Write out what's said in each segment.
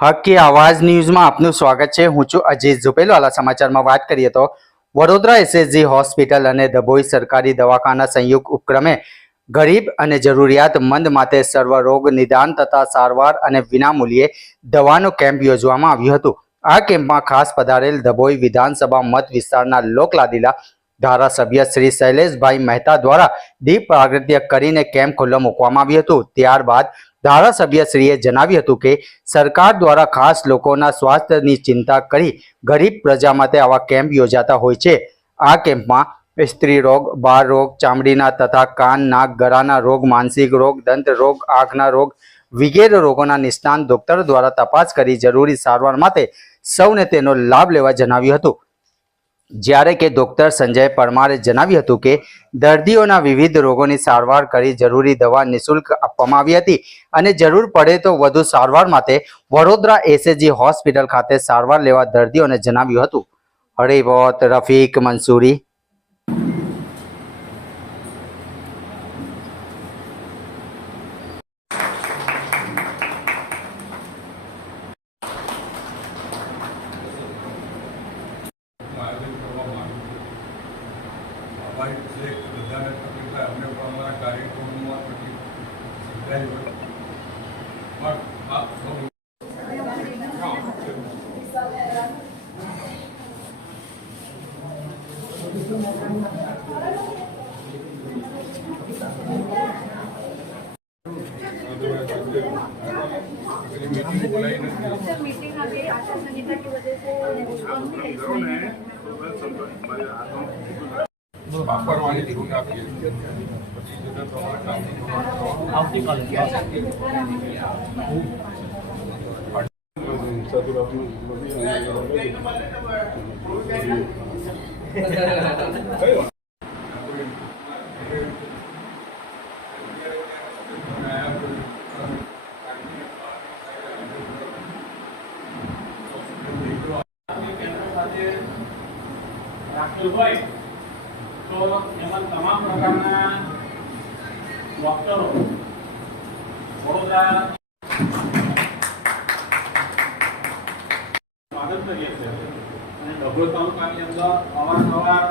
હક કે આવાજ ન્યૂઝમાં આપનું સ્વાગત છે। હું છું અજીત ઝુપેલવાલા। સમાચારમાં વાત કરીએ તો વડોદરા એસએસજી હોસ્પિટલ અને ડભોઈ સરકારી દવાખાના સંયુક્ત ઉપક્રમે ગરીબ અને જરૂરિયાતમંદ માટે સર્વરોગ નિદાન તથા સારવાર અને વિનામૂલ્યે દવાનો કેમ્પ યોજવામાં આવ્યું હતું। આ કેમ્પમાં ખાસ પધારેલ ડભોઈ વિધાનસભા મત વિસ્તારના લોકલાડીલા ધારાસભ્ય શ્રી શૈલેષભાઈ મહેતા દ્વારા દીપ પ્રાગટ્ય કરીને કેમ્પ ખુલ્લો મૂકવામાં આવ્યું હતું। ત્યારબાદ ધારાસભ્યશ્રીએ જણાવ્યું હતું કે સરકાર દ્વારા ખાસ લોકોના સ્વાસ્થ્યની ચિંતા કરી ગરીબ પ્રજા માટે આવા કેમ્પ યોજાતા હોય છે। આ કેમ્પમાં સ્ત્રી રોગ, બાળ રોગ, ચામડીના તથા કાન, નાક, ગળાના રોગ, માનસિક રોગ, દંત રોગ, આંખના રોગ વગેરે રોગોના નિષ્ણાત ડોક્ટર દ્વારા તપાસ કરી જરૂરી સારવાર માટે સૌને તેનો લાભ લેવા જણાવ્યું હતું। જ્યારે કે ડોક્ટર સંજય પરમારે જણાવ્યું હતું કે દર્દીઓના વિવિધ રોગોની સારવાર કરી જરૂરી દવા નિઃશુલ્ક આપવામાં આવી હતી અને જરૂર પડે તો વધુ સારવાર માટે વડોદરા એસએસજી હોસ્પિટલ ખાતે સારવાર લેવા દર્દીઓને જણાવ્યું હતું। હરિવોત રફીક મંસૂરી। બધાને તકલીફ થાય અમને પણ અમારા કાર્યક્રમોમાં તકલીફ સમજાય હોય પણ આપ સૌ मीटिंग बुलाई नहीं मीटिंग आगे आचार संहिता की वजह से वापरवानी छूट आपकी तो एम तमाम प्रकार डॉक्टरों वडोदरा स्वागत करिए डभोई तालुकानी अंदर अवारनवार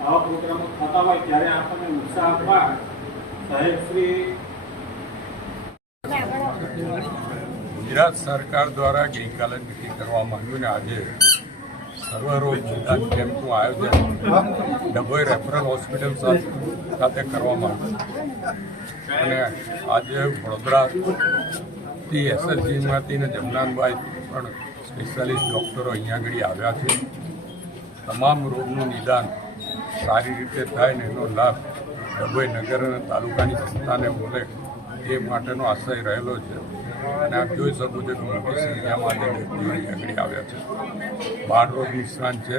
आवा प्रोग्रामो थता होय त्यारे आपणे उत्साह आपवा साहेबश्री गुजरात सरकार द्वारा गई काले मीटिंग करवामां आव्युं ने आज सर्वरोग निदान केम्पનું આયોજન ડભોઈ રેફરલ હોસ્પિટલ ખાતે કરવામાં આવ્યું અને આજે વડોદરાથી એસએસજીમાંથી ને જમનાનભાઈ પણ સ્પેશિયાલિસ્ટ ડૉક્ટરો અહીંયા આગળ આવ્યા છે। તમામ રોગનું નિદાન સારી રીતે થાય ને એનો લાભ ડભોઈ નગર અને તાલુકાની જનતાને મળે એ માટેનો આશય રહેલો છે અને આપ જોઈ શકો છો કે મોટી સંખ્યામાં આજે દર્દીઓ અહીંયા આગળ આવ્યા છે। બાળ રોગ નિષ્ણાંત છે,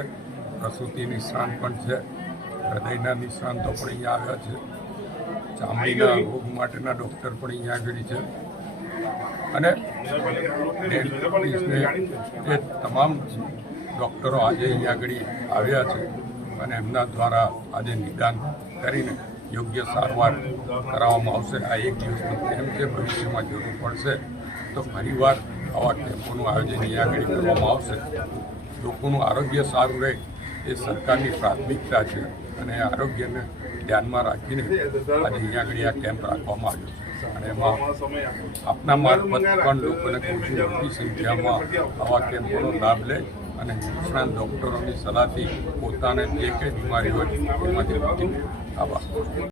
પ્રસૂતિ નિષ્ણાંત પણ છે, હૃદયના નિષ્ણાંતો પણ અહીંયા આવ્યા છે, ચામડીના રોગ માટેના ડૉક્ટર પણ અહીંયા આગળ છે અને ડેન્ટિસ્ટને એ તમામ ડૉક્ટરો આજે અહીંયા આગળ આવ્યા છે અને એમના દ્વારા આજે નિદાન કરીને યોગ્ય સારવાર કરાવવામાં આવશે। આ એક દિવસનો કેમ્પ છે, ભવિષ્યમાં જરૂર પડશે તો ફરીવાર આવા કેમ્પોનું આયોજન અહીંયા આગળ કરવામાં આવશે। લોકોનું આરોગ્ય સારું રહે એ સરકારની પ્રાથમિકતા છે અને આરોગ્યને ધ્યાનમાં રાખીને આજે અહીંયા આગળ આ કેમ્પ રાખવામાં આવ્યો છે અને એમાં આપના મારફત પણ લોકોને ખૂબ મોટી સંખ્યામાં આવા કેમ્પોનો લાભ લે અને નિષ્ણાત ડૉક્ટરોની સલાહથી પોતાને જે કંઈ બીમારી હોય એમાંથી મુક્તિ મેળવે। આભાર।